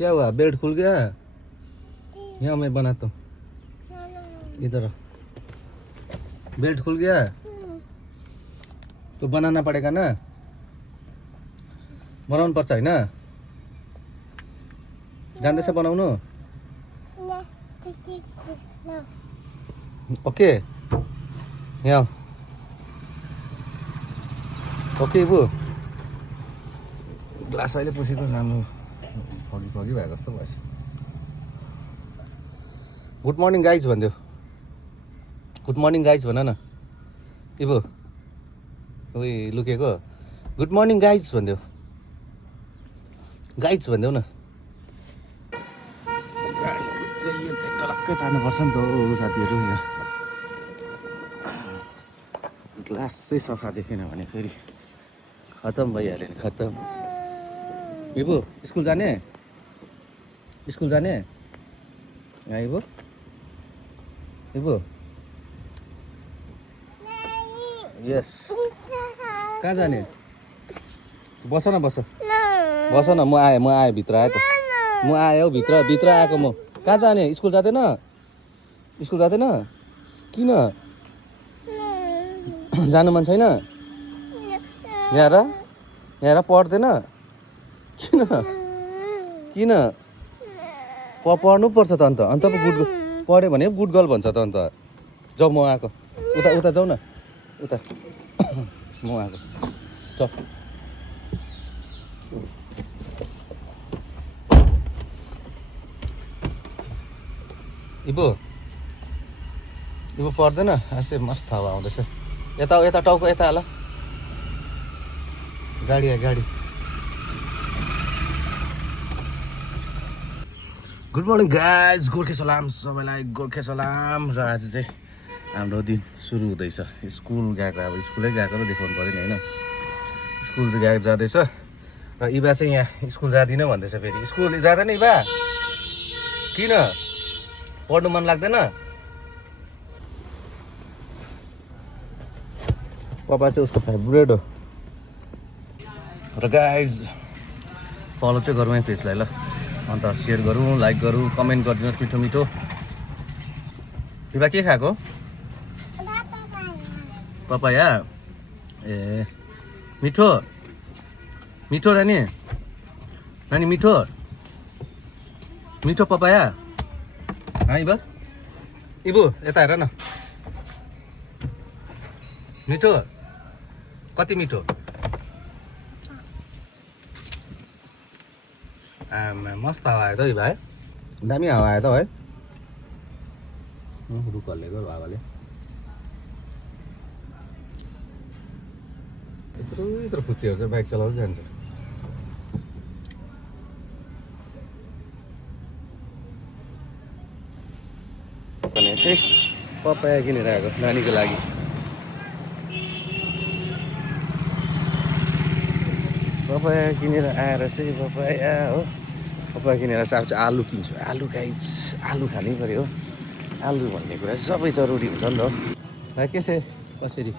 क्या हुआ? बेल्ट खुल गया? यहाँ मैं बनाता हूँ, इधर बेल्ट खुल गया तो बनाना पड़ेगा ना, बनाउनु पर्छ हैन? जान्दैछ बनाउनु? ओके यहाँ ओके बु ग्लास अहिले पुछेको राम्रो फगी फगी भएको जस्तो भएछ। गुड मर्निङ गाइज भनिदेऊ, गुड मर्निङ गाइज भन न इबु, उही लुकेको गुड मर्निङ गाइज भनिदेऊ, गाइज भनिदेऊ न। गाडीको चाहिँ यो चाहिँ टलक्कै तार्नुपर्छ नि त हो साथीहरू। यहाँ ग्लास चाहिँ सफा देखेन भने फेरि खतम भइहाल्यो नि, खतम। इबु स्कुल जाने? स्कुल जाने? यहाँ इबु इबु यस कहाँ जाने? बस न बस बस न, म आएँ भित्र आएँ त, म आएँ हौ भित्र आएको म। कहाँ जाने? स्कुल जाँदैन? स्कुल जाँदैन? किन जानु मन छैन? यहाँ पढ्दैन? किन किन पढ्नु पर्छ त अन्त पो गुड पढ्यो भने गुड गर्ल भन्छ त अन्त। जाऊ म आएको, उता जाऊ न, उता म आएको चल। इबो पर्दैन? आसे मस्त हावा आउँदैछ। यता टाउको यता हाल, गाडी आयो गाडी। गुड मर्निङ गाइज, गोर्खे सलाम सबैलाई, गोर्खे सलाम। र आज चाहिँ हाम्रो दिन सुरु हुँदैछ। स्कुल गएको, अब स्कुलै गएको र देखाउनु पऱ्यो नि होइन। स्कुल गएको जाँदैछ र इबा चाहिँ यहाँ स्कुल जाँदिनँ भन्दैछ फेरि। स्कुल जाँदैन इबा? किन पढ्नु मन लाग्दैन? पपा चाहिँ उसको फेभरेट हो। र गाइज फलो चाहिँ गरौँ है पेजलाई ल, अन्त सेयर गरौँ, लाइक गरौँ, कमेन्ट गरिदिनुहोस् मिठो मिठो। इबा के खाएको? पपाया? ए मिठो मिठो नानी, नानी मिठो मिठो पपाया? इबा इबु यता हेर न, मिठो कति मिठो? मस्त हावा आयो त है भाइ, दामी हावा आयो त है। रुख हल्लेको हावाले यत्रो खुच्चीहरू चाहिँ बाइक चलाउँदै जान्छ। भने चाहिँ पपाया किनेर आएको नानीको लागि। पपाया किनेर आएर चाहिँ पपाया हो, पपाया किनेर चाहिँ अब चाहिँ आलु किन्छु। आलु गाइस, आलु खानै पऱ्यो हो। आलु भन्ने कुरा चाहिँ सबै जरुरी हुन्छ नि त। के छ कसरी?